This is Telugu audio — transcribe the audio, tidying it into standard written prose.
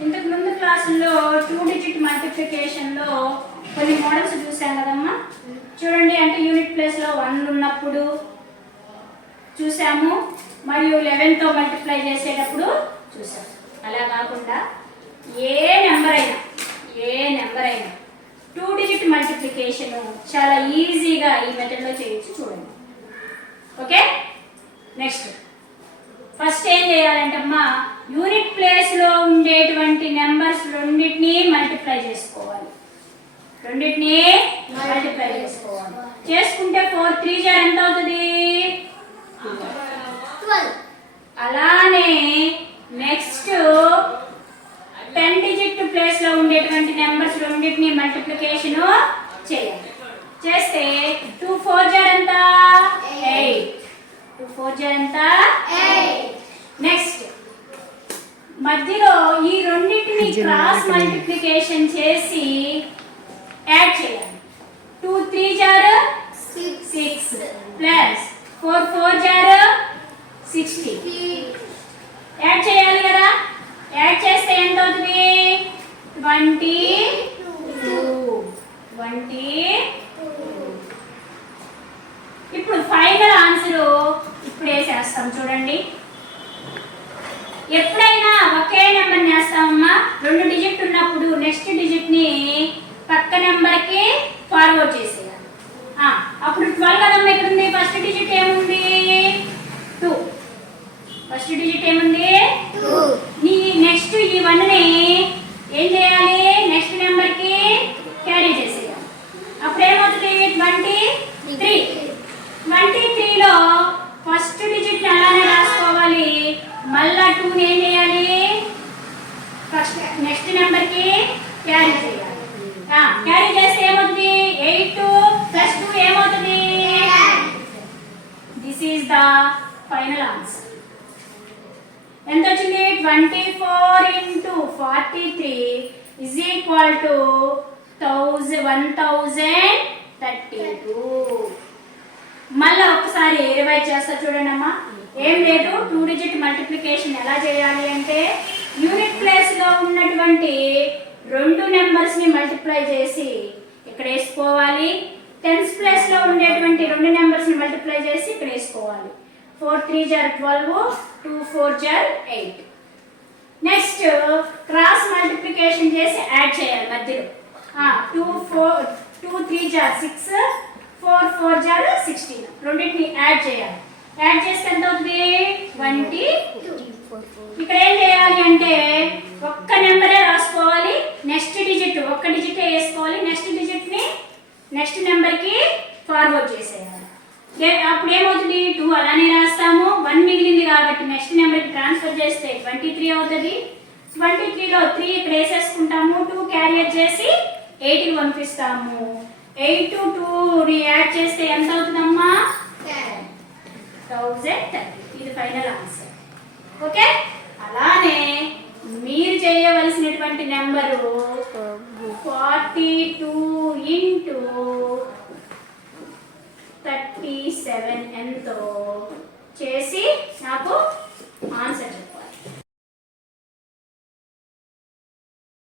ఇంతకు ముందు క్లాసుల్లో 2 డిజిట్ మల్టిప్లికేషన్లో కొన్ని మోడల్స్ చూసాం కదమ్మా. చూడండి, అంటే యూనిట్ ప్లేస్లో 1 ఉన్నప్పుడు చూసాము, మరియు 11తో మల్టిప్లై చేసేటప్పుడు చూసాము. అలా కాకుండా ఏ నెంబర్ అయినా 2 డిజిట్ మల్టిప్లికేషన్ చాలా ఈజీగా ఈ మెథడ్లో చేయొచ్చు. చూడండి. ఓకే, నెక్స్ట్ ఫస్ట్ ఏం చేయాలంటే అమ్మా, యూనిట్ ప్లేస్లో ఉండేటువంటి నెంబర్స్ రెండింటినీ మల్టిప్లై చేసుకోవాలి. చేసుకుంటే 4 3 ఎంత అవుతుంది? 12. అలానే నెక్స్ట్ 10 డిజిట్ ప్లేస్లో ఉండేటువంటి నెంబర్స్ రెండింటినీ మల్టిప్లికేషన్ చేయాలి. చేస్తే 2 4 ఎంత? 8. 2 4 ఎంత? 8. నెక్స్ట్ మధ్యలో ఈ రెండింటిని క్రాస్ మల్టిప్లికేషన్ చేసి యాడ్ చేయాలి. 2 3 6 ప్లస్ 4 4 60 యాడ్ చేయాలి కదా. యాడ్ చేస్తే ఎంత అవుతుంది? 22. ఇప్పుడు ఫైనల్ ఆన్సర్ ఇప్పుడు వేసేస్తాం. చూడండి, ఎప్పుడైనా ఒకే నెంబర్ వేస్తామమ్మా. 2 డిజిట్ ఉన్నప్పుడు నెక్స్ట్ డిజిట్ ని పక్క నెంబర్ కి ఫార్వర్డ్ చేసేయాలి. అప్పుడు 12 కదమ్మా. ఇక్కడ ఉంది ఫస్ట్ డిజిట్ ఏముంది? 2. ఫస్ట్ డిజిట్ ఏముంది? 2. నీ నెక్స్ట్ ఈ 1 ని ఏం చేయాలి? నెక్స్ట్ నెంబర్ కి క్యారీ చేసేయాలి. అప్పుడు ఏమవుతుంది? 23. 23లో ఫస్ట్ డిజిట్ అలానే రాసుకోవాలి. మళ్ళా 2 ని ఏం చేయాలి? ఫస్ట్ నెక్స్ట్ నెంబర్ కి క్యారీ చేయాలి. క్యారీ చేస్తే ఏమవుతుంది? 8 + 2 ఏమవుతుంది? This is the final answer. ఎంత వచ్చింది? 24 × 43 is equal to 1032. మళ్ళీ ఒకసారి రివైజ్ చేస్తా చూడండి అమ్మా. ఏం లేదు, 2 డిజిట్ మల్టిప్లికేషన్ ఎలా చేయాలి అంటే, యూనిట్ ప్లేస్లో ఉన్నటువంటి 2 నెంబర్స్ని మల్టిప్లై చేసి ఇక్కడ వేసుకోవాలి. టెన్స్ ప్లేస్లో ఉండేటువంటి 2 నెంబర్స్ని మల్టిప్లై చేసి ఇక్కడ వేసుకోవాలి. 4 3 12, 2 4 8. నెక్స్ట్ క్రాస్ మల్టిప్లికేషన్ చేసి యాడ్ చేయాలి మధ్యలో. 2 3 6, 4 4 16. రెండింటిని యాడ్ చేయాలి. యాడ్ చేస్తే ఎంత అవుతుంది? 22. ఇక్కడ ఏం చేయాలి అంటే, ఒక్క నెంబరే రాసుకోవాలి. నెక్స్ట్ డిజిట్ ఒక్క డిజిటే వేసుకోవాలి. నెక్స్ట్ డిజిట్ ని నెక్స్ట్ నెంబర్ కి ఫార్వర్డ్ చేసేయాలి. అప్పుడు ఏమవుతుంది? 2 అలానే రాస్తాము. 1 మిగిలింది కాబట్టి నెక్స్ట్ నెంబర్ కి ట్రాన్స్ఫర్ చేస్తే 23 అవుతుంది. 23లో 3 ఇక్కడ వేసేసుకుంటాము. 2 క్యారియర్ చేసి 8 కి పంపిస్తాము. 8 to 2 యాడ్ చేస్తే ఎంత అవుతుందమ్మా? 1030. ఇది ఫైనల్ ఆన్సర్. ఓకే, అలానే మీరు చేయవలసినటువంటి నెంబరు 42 × 37 ఎంతో చేసి నాకు ఆన్సర్